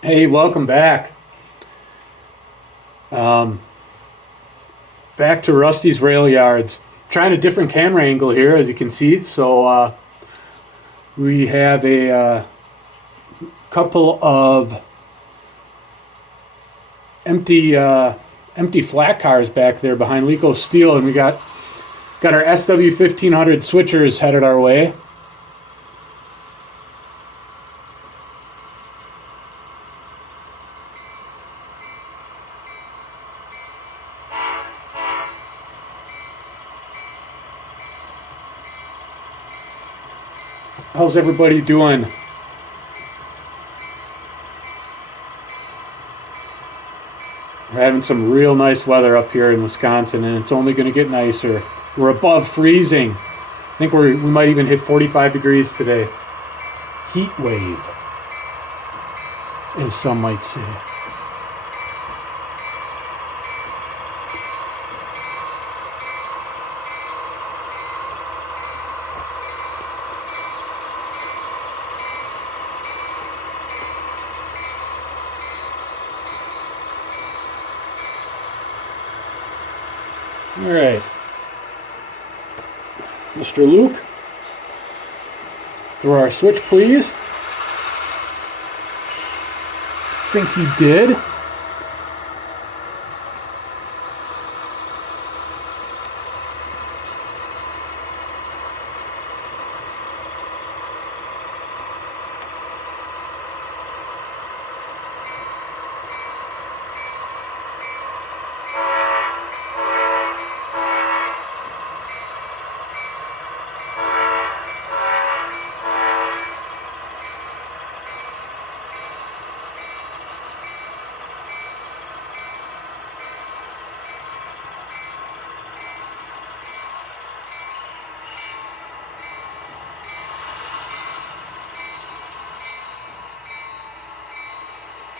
Hey, welcome back. Um, Back to Rusty's Rail Yards. Trying a different camera angle here, as you can see. So we have a couple of empty empty flat cars back there behind Lico Steel, and we got our SW1500 switchers headed our way. How's everybody doing? We're having some real nice weather up here in Wisconsin, and it's only going to get nicer. We're above freezing. I think we might even hit 45 degrees today. Heat wave, as some might say. All right, Mr. Luke, throw our switch, please. Think he did.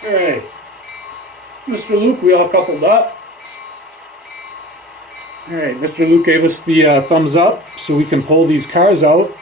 All right, Mr. Luke, we all coupled up. All right, Mr. Luke gave us the thumbs up so we can pull these cars out.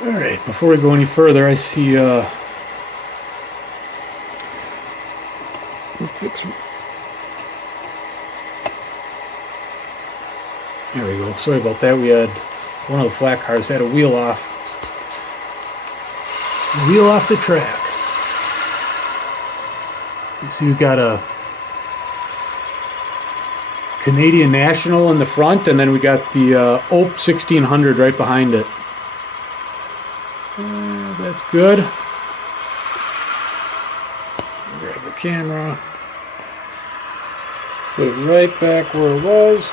All right, before we go any further, I see fix. There we go. Sorry about that. We had one of the flat cars had a wheel off the track. You see, we got a Canadian National in the front, and then we got the Ope 1600 right behind it. That's good. Grab the camera. Put it right back where it was.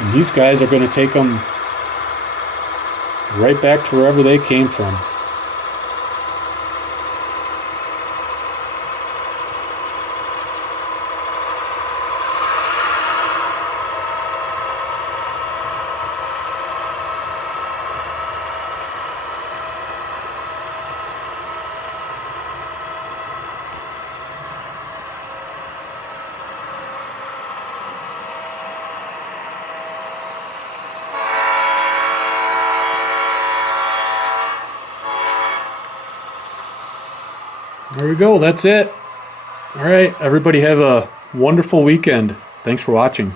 And these guys are going to take them right back to wherever they came from. There we go. That's it. All right. Everybody have a wonderful weekend. Thanks for watching.